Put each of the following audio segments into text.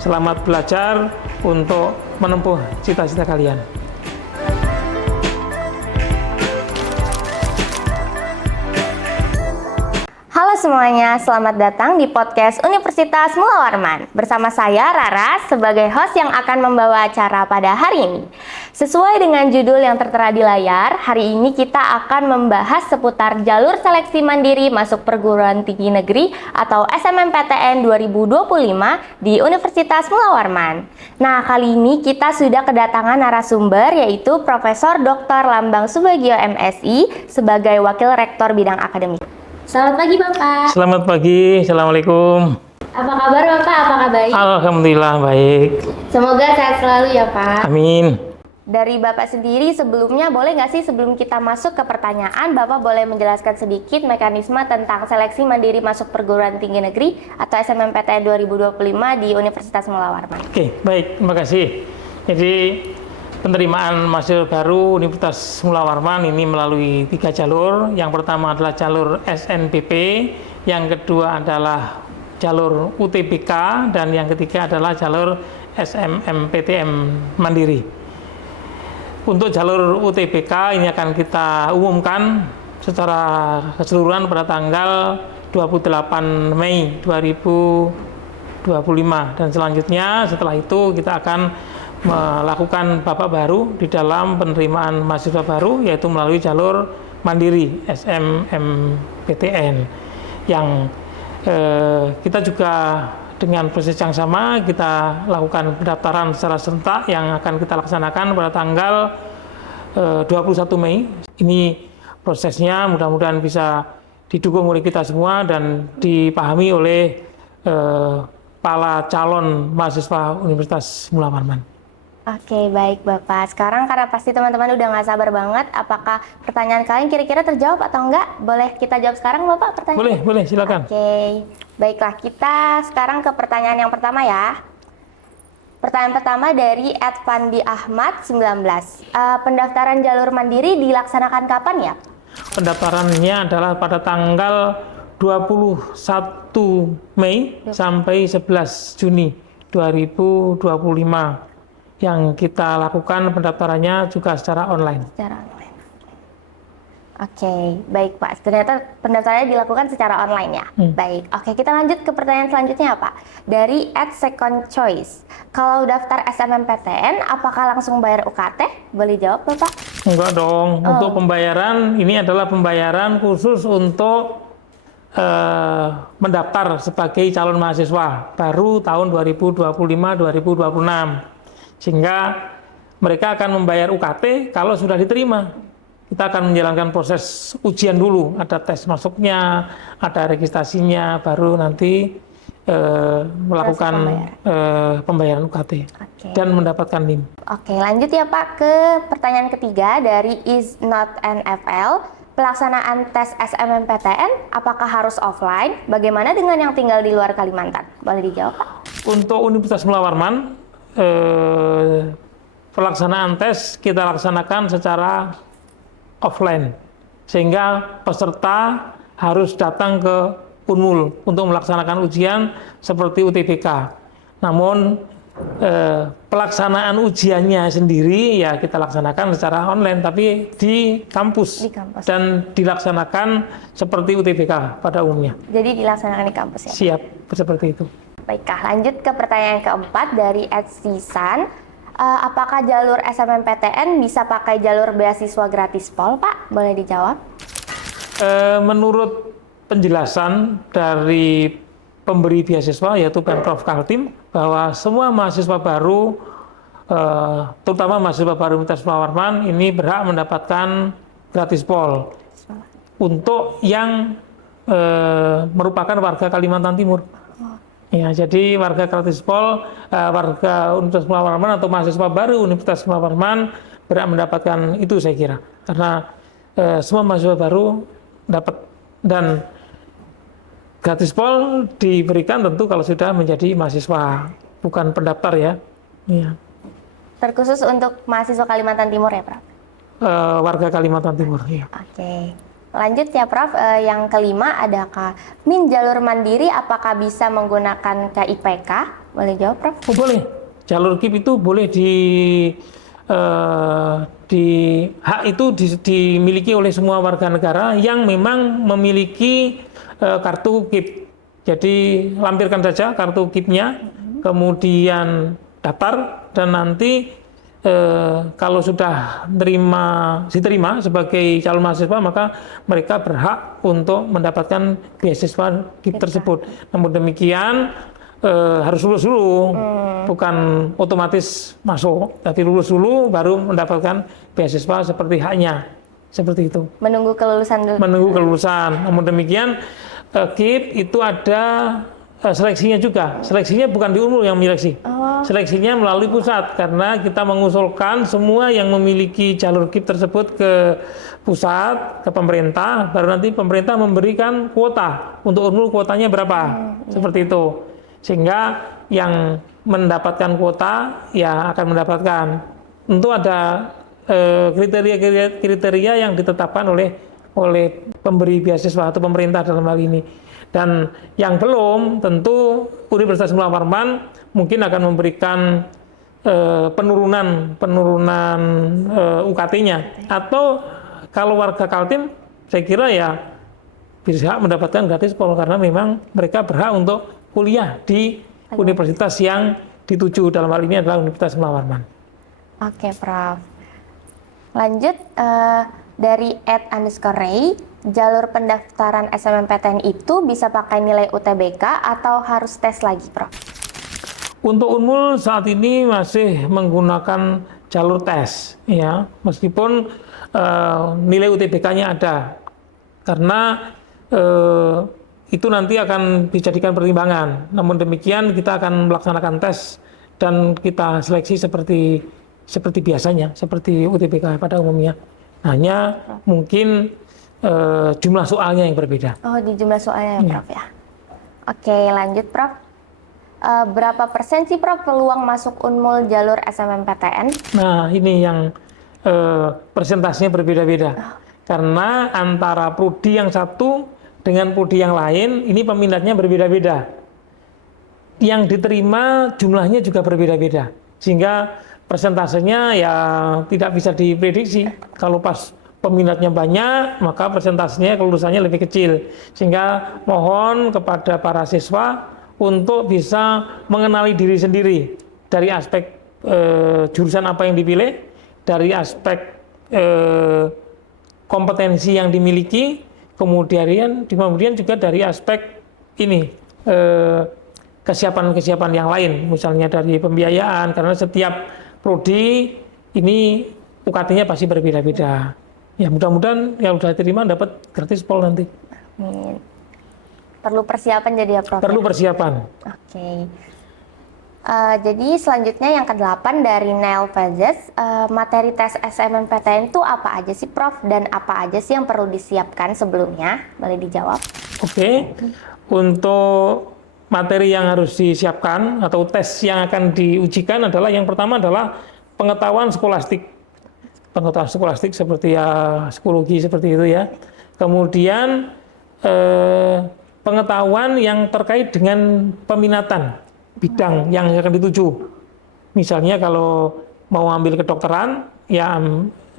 Selamat belajar untuk menempuh cita-cita kalian. Halo semuanya, selamat datang di podcast Universitas Mula Warman. Bersama saya Rara sebagai host yang akan membawa acara pada hari ini. Sesuai dengan judul yang tertera di layar, hari ini kita akan membahas seputar jalur seleksi mandiri masuk perguruan tinggi negeri atau SNMPTN 2025 di Universitas Mula Warman. Nah, kali ini kita sudah kedatangan narasumber yaitu Profesor Dr. Lambang Subagio MSI sebagai Wakil Rektor Bidang Akademik. Selamat pagi Bapak. Selamat pagi, Assalamualaikum. Apa kabar Bapak? Apakah baik? Alhamdulillah baik. Semoga sehat selalu ya Pak. Amin. Dari Bapak sendiri sebelumnya boleh nggak sih sebelum kita masuk ke pertanyaan, Bapak boleh menjelaskan sedikit mekanisme tentang seleksi mandiri masuk perguruan tinggi negeri atau SNMPTN 2025 di Universitas Mula Warman? Oke, baik, terima kasih. Jadi penerimaan mahasiswa baru Universitas Mula Warman ini melalui 3 jalur. Yang pertama adalah jalur SNPP, yang kedua adalah jalur UTBK, dan yang ketiga adalah jalur SNMPTN Mandiri. Untuk jalur UTBK ini akan kita umumkan secara keseluruhan pada tanggal 28 Mei 2025, dan selanjutnya setelah itu kita akan melakukan babak baru di dalam penerimaan mahasiswa baru, yaitu melalui jalur mandiri SNMPTN yang kita juga dengan proses yang sama kita lakukan pendaftaran secara serentak yang akan kita laksanakan pada tanggal 21 Mei. Ini prosesnya mudah-mudahan bisa didukung oleh kita semua dan dipahami oleh para calon mahasiswa Universitas Mula Warman. Oke, baik Bapak. Sekarang karena pasti teman-teman udah nggak sabar banget, apakah pertanyaan kalian kira-kira terjawab atau enggak? Boleh kita jawab sekarang Bapak pertanyaannya? Boleh, silakan. Oke, baiklah kita sekarang ke pertanyaan yang pertama ya. Pertanyaan pertama dari @Pandi Ahmad 19. Pendaftaran jalur mandiri dilaksanakan kapan ya? Pendaftarannya adalah pada tanggal 21 Mei sampai 11 Juni 2025. Yang kita lakukan pendaftarannya juga secara online. Secara online. Oke, baik Pak. Ternyata pendaftarannya dilakukan secara online ya. Baik. Oke, kita lanjut ke pertanyaan selanjutnya Pak. Dari @Second Choice. Kalau daftar SNMPTN, apakah langsung bayar UKT? Boleh jawab Bapak? Enggak dong. Untuk pembayaran ini adalah pembayaran khusus untuk mendaftar sebagai calon mahasiswa baru tahun 2025-2026. Sehingga mereka akan membayar UKT kalau sudah diterima. Kita akan menjalankan proses ujian dulu, ada tes masuknya, ada registrasinya, baru nanti melakukan pembayaran UKT dan mendapatkan NIM. Oke, lanjut ya Pak ke pertanyaan ketiga dari Is Not NFL. Pelaksanaan tes SNMPTN apakah harus offline? Bagaimana dengan yang tinggal di luar Kalimantan? Boleh dijawab Pak? Untuk Universitas Mula Warman, pelaksanaan tes kita laksanakan secara offline, sehingga peserta harus datang ke Unmul untuk melaksanakan ujian seperti UTBK. Namun pelaksanaan ujiannya sendiri ya kita laksanakan secara online, tapi di kampus. Dan dilaksanakan seperti UTBK pada umumnya. Jadi dilaksanakan di kampus ya? Siap, seperti itu. Baiklah, lanjut ke pertanyaan keempat dari @Sisan. Apakah jalur SNMPTN bisa pakai jalur beasiswa gratis Pol, Pak? Boleh dijawab? Menurut penjelasan dari pemberi beasiswa yaitu Pemprov Kaltim, bahwa semua mahasiswa baru, terutama mahasiswa baru Universitas Mula Warman ini berhak mendapatkan gratis Pol untuk yang merupakan warga Kalimantan Timur. Ya, jadi warga gratis Pol, warga Universitas Mula Warman atau mahasiswa baru Universitas Mula Warman berhak mendapatkan itu, saya kira. Karena semua mahasiswa baru dapat, dan gratis Pol diberikan tentu kalau sudah menjadi mahasiswa, bukan pendaftar ya. Ya. Terkhusus untuk mahasiswa Kalimantan Timur ya, Prof? Warga Kalimantan Timur, ya. Oke. Lanjut ya Prof, yang kelima adakah jalur mandiri apakah bisa menggunakan KIPK? Boleh jawab, Prof? Oh, boleh. Jalur KIP itu boleh hak itu dimiliki oleh semua warga negara yang memang memiliki kartu KIP. Jadi lampirkan saja kartu KIP-nya, kemudian daftar, dan nanti kalau sudah diterima sebagai calon mahasiswa, maka mereka berhak untuk mendapatkan beasiswa KIP tersebut. Namun demikian harus lulus dulu, bukan otomatis masuk, tapi lulus dulu baru mendapatkan beasiswa seperti haknya, seperti itu. Menunggu kelulusan dulu. Menunggu kelulusan. Namun demikian KIP itu ada seleksinya juga. Seleksinya bukan di Unmul yang menyeleksi. Seleksinya melalui pusat, karena kita mengusulkan semua yang memiliki jalur KIP tersebut ke pusat, ke pemerintah, baru nanti pemerintah memberikan kuota. Untuk Unmul kuotanya berapa? Seperti itu. Sehingga yang mendapatkan kuota ya akan mendapatkan. Tentu ada kriteria yang ditetapkan oleh pemberi beasiswa atau pemerintah dalam hal ini. Dan yang belum, tentu Universitas Mulla Warman mungkin akan memberikan penurunan UKT-nya. Atau kalau warga Kaltim, saya kira ya bisa mendapatkan gratis karena memang mereka berhak untuk kuliah di universitas yang dituju, dalam hal ini adalah Universitas Mulla Warman. Oke, Prof. Lanjut dari @_Ray, jalur pendaftaran SNMPTN itu bisa pakai nilai UTBK atau harus tes lagi, Prof? Untuk Unmul saat ini masih menggunakan jalur tes, ya, meskipun nilai UTBK-nya ada, karena itu nanti akan dijadikan pertimbangan. Namun demikian kita akan melaksanakan tes dan kita seleksi seperti biasanya, seperti UTBK pada umumnya. Hanya mungkin jumlah soalnya yang berbeda. Oh, di jumlah soalnya ya, Prof ya. Oke, lanjut, Prof. Berapa persen sih, Prof, peluang masuk Unmul jalur SNMPTN? Nah, ini yang persentasenya berbeda-beda. Karena antara prodi yang satu dengan prodi yang lain, ini peminatnya berbeda-beda. Yang diterima jumlahnya juga berbeda-beda. Sehingga persentasenya ya tidak bisa diprediksi. Kalau pas peminatnya banyak, maka persentasenya kelulusannya lebih kecil. Sehingga mohon kepada para siswa untuk bisa mengenali diri sendiri dari aspek jurusan apa yang dipilih, dari aspek kompetensi yang dimiliki, kemudian juga dari aspek ini kesiapan yang lain, misalnya dari pembiayaan, karena setiap prodi ini UKT-nya pasti berbeda-beda. Ya, mudah-mudahan yang sudah diterima dapat gratis pol nanti. Perlu persiapan jadi ya, Prof? Perlu persiapan. Oke. Jadi selanjutnya yang ke-8 dari Nail Fazes, materi tes SNMPTN itu apa aja sih, Prof? Dan apa aja sih yang perlu disiapkan sebelumnya? Boleh dijawab? Oke. Untuk materi yang harus disiapkan atau tes yang akan diujikan adalah yang pertama adalah pengetahuan skolastik. Pengetahuan skolastik seperti ya psikologi seperti itu ya. Kemudian pengetahuan yang terkait dengan peminatan bidang yang akan dituju. Misalnya kalau mau ambil kedokteran, ya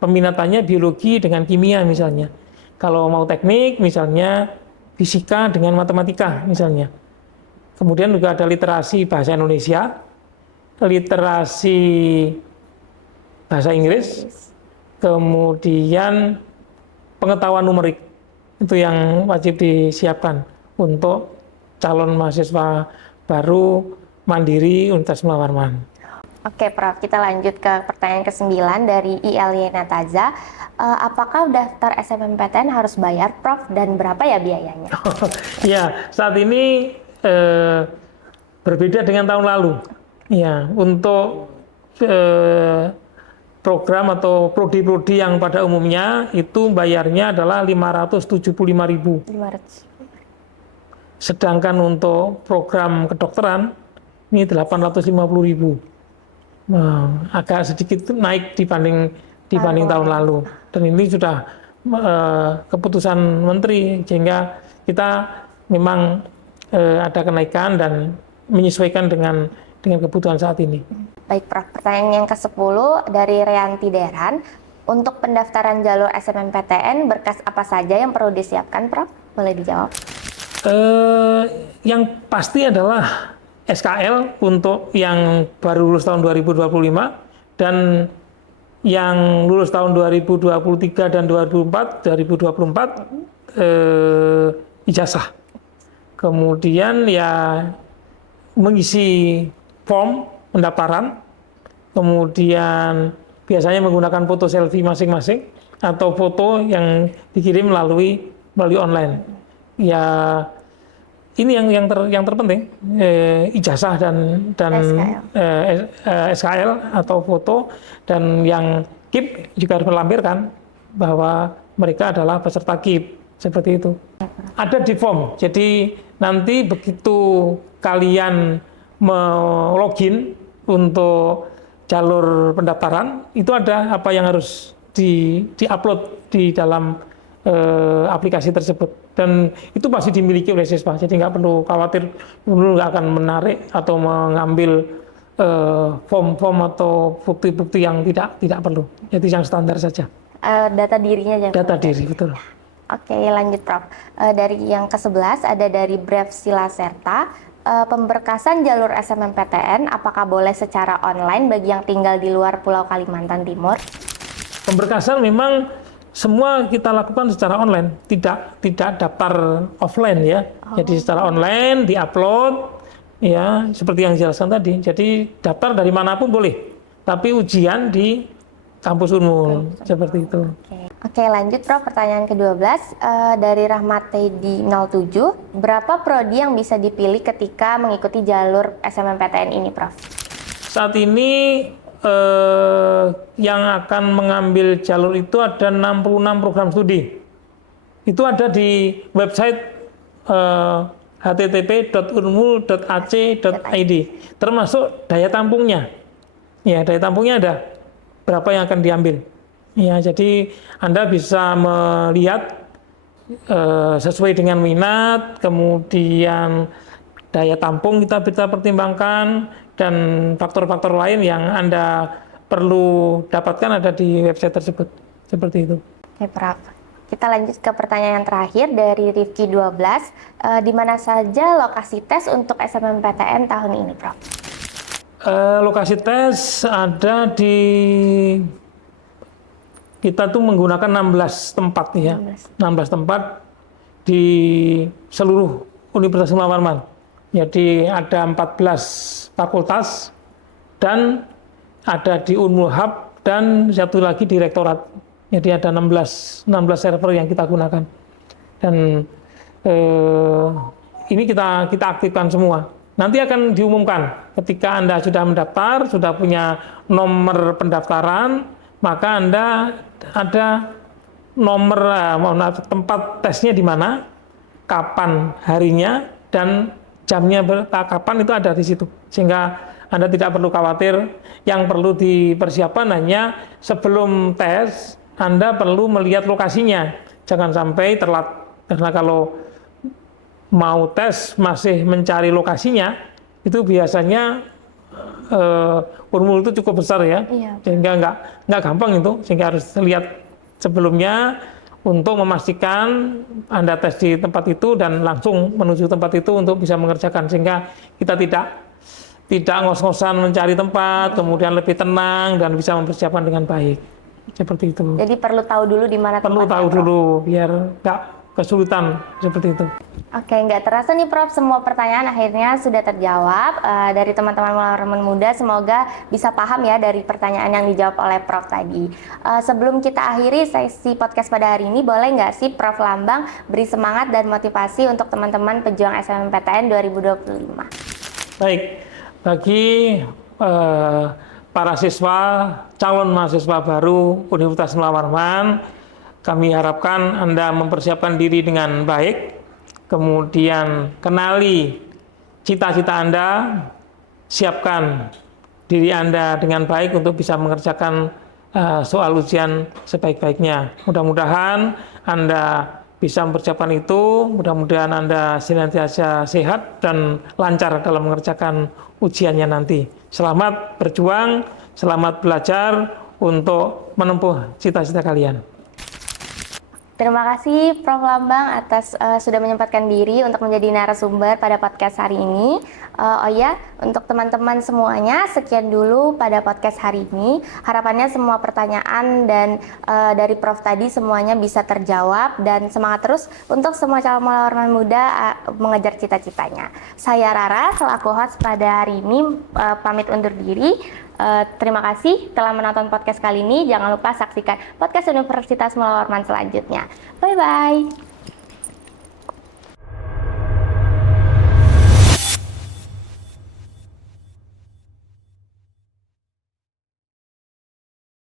peminatannya biologi dengan kimia misalnya. Kalau mau teknik, misalnya fisika dengan matematika misalnya. Kemudian juga ada literasi bahasa Indonesia, literasi bahasa Inggris, kemudian pengetahuan numerik. Itu yang wajib disiapkan untuk calon mahasiswa baru mandiri Universitas Mulla Warman. Oke, Prof, kita lanjut ke pertanyaan ke-9 dari ILY Nataza. Apakah daftar SNMPTN harus bayar, Prof, dan berapa ya biayanya? Ya, saat ini berbeda dengan tahun lalu. Ya, untuk program atau prodi-prodi yang pada umumnya itu bayarnya adalah 575.000. 500. Sedangkan untuk program kedokteran ini 850.000. Agak sedikit naik dibanding tahun lalu. Dan ini sudah keputusan menteri, sehingga kita memang ada kenaikan dan menyesuaikan dengan kebutuhan saat ini. Baik Prof, pertanyaan yang ke-10 dari Reanti Deran. Untuk pendaftaran jalur SNMPTN, berkas apa saja yang perlu disiapkan Prof? Boleh dijawab? Yang pasti adalah SKL untuk yang baru lulus tahun 2025 dan yang lulus tahun 2023 dan 2024 ijazah. Kemudian ya mengisi form pendaftaran, kemudian biasanya menggunakan foto selfie masing-masing atau foto yang dikirim melalui online. Ya ini yang terpenting, ijazah dan SKL atau foto, dan yang KIP juga harus melampirkan bahwa mereka adalah peserta KIP, seperti itu. Ada di form, jadi nanti begitu kalian login untuk jalur pendaftaran, itu ada apa yang harus di-upload di dalam aplikasi tersebut, dan itu pasti dimiliki oleh siswa, jadi nggak perlu khawatir dulu nggak akan menarik atau mengambil form-form atau bukti-bukti yang tidak perlu, jadi yang standar saja. Data dirinya jangan. Data diri, betul. Oke, lanjut Prof. Dari yang ke-11 ada dari Brev Silaserta. Pemberkasan jalur SNMPTN apakah boleh secara online bagi yang tinggal di luar Pulau Kalimantan Timur? Pemberkasan memang semua kita lakukan secara online, tidak daftar offline ya. Jadi secara online diupload ya, seperti yang dijelaskan tadi. Jadi daftar dari manapun boleh, tapi ujian di kampus Unmul seperti itu. Oke, lanjut Prof, pertanyaan ke-12 dari Rahmat Teddy 07. Berapa prodi yang bisa dipilih ketika mengikuti jalur SNMPTN ini, Prof? Saat ini yang akan mengambil jalur itu ada 66 program studi. Itu ada di website http.unmul.ac.id, termasuk daya tampungnya. Ya, daya tampungnya ada berapa yang akan diambil. Ya, jadi Anda bisa melihat sesuai dengan minat, kemudian daya tampung kita pertimbangkan, dan faktor-faktor lain yang Anda perlu dapatkan ada di website tersebut. Seperti itu. Oke, Prof. Kita lanjut ke pertanyaan terakhir dari Rifki 12. Di mana saja lokasi tes untuk SNMPTN tahun ini, Prof? Lokasi tes ada di, kita tuh menggunakan 16 tempat ya. 16 tempat di seluruh Universitas Muhammad Warman. Jadi ada 14 fakultas dan ada di Unmul Hub dan satu lagi di rektorat. Jadi ada 16 server yang kita gunakan. Dan ini kita aktifkan semua. Nanti akan diumumkan ketika Anda sudah mendaftar, sudah punya nomor pendaftaran, maka Anda ada nomor tempat tesnya di mana, kapan harinya, dan jamnya kapan, itu ada di situ. Sehingga Anda tidak perlu khawatir. Yang perlu dipersiapkan hanya sebelum tes, Anda perlu melihat lokasinya. Jangan sampai telat. Karena kalau mau tes masih mencari lokasinya, itu biasanya Unmul itu cukup besar ya. Iya. Sehingga nggak gampang itu. Sehingga harus lihat sebelumnya untuk memastikan Anda tes di tempat itu dan langsung menuju tempat itu untuk bisa mengerjakan, sehingga kita tidak ngos-ngosan mencari tempat, kemudian lebih tenang dan bisa mempersiapkan dengan baik. Seperti itu. Jadi perlu tahu dulu di mana tempatnya. Perlu tahu dulu biar nggak kesulitan, seperti itu. Oke, nggak terasa nih Prof, semua pertanyaan akhirnya sudah terjawab dari teman-teman Muhawarman Muda. Semoga bisa paham ya dari pertanyaan yang dijawab oleh Prof tadi. Sebelum kita akhiri sesi podcast pada hari ini, boleh nggak sih Prof Lambang beri semangat dan motivasi untuk teman-teman pejuang SNMPTN 2025? Baik, bagi para siswa, calon mahasiswa baru Universitas Muhammad Warman, kami harapkan Anda mempersiapkan diri dengan baik, kemudian kenali cita-cita Anda, siapkan diri Anda dengan baik untuk bisa mengerjakan soal ujian sebaik-baiknya. Mudah-mudahan Anda bisa mempersiapkan itu. Mudah-mudahan Anda senantiasa sehat dan lancar dalam mengerjakan ujiannya nanti. Selamat berjuang, selamat belajar untuk menempuh cita-cita kalian. Terima kasih Prof. Lambang atas sudah menyempatkan diri untuk menjadi narasumber pada podcast hari ini. Oh ya, untuk teman-teman semuanya, sekian dulu pada podcast hari ini. Harapannya semua pertanyaan dan dari Prof tadi semuanya bisa terjawab, dan semangat terus untuk semua calon Mula Warman muda mengejar cita-citanya. Saya Rara selaku host pada hari ini pamit undur diri. Terima kasih telah menonton podcast kali ini. Jangan lupa saksikan podcast Universitas Mula Warman selanjutnya. Bye-bye.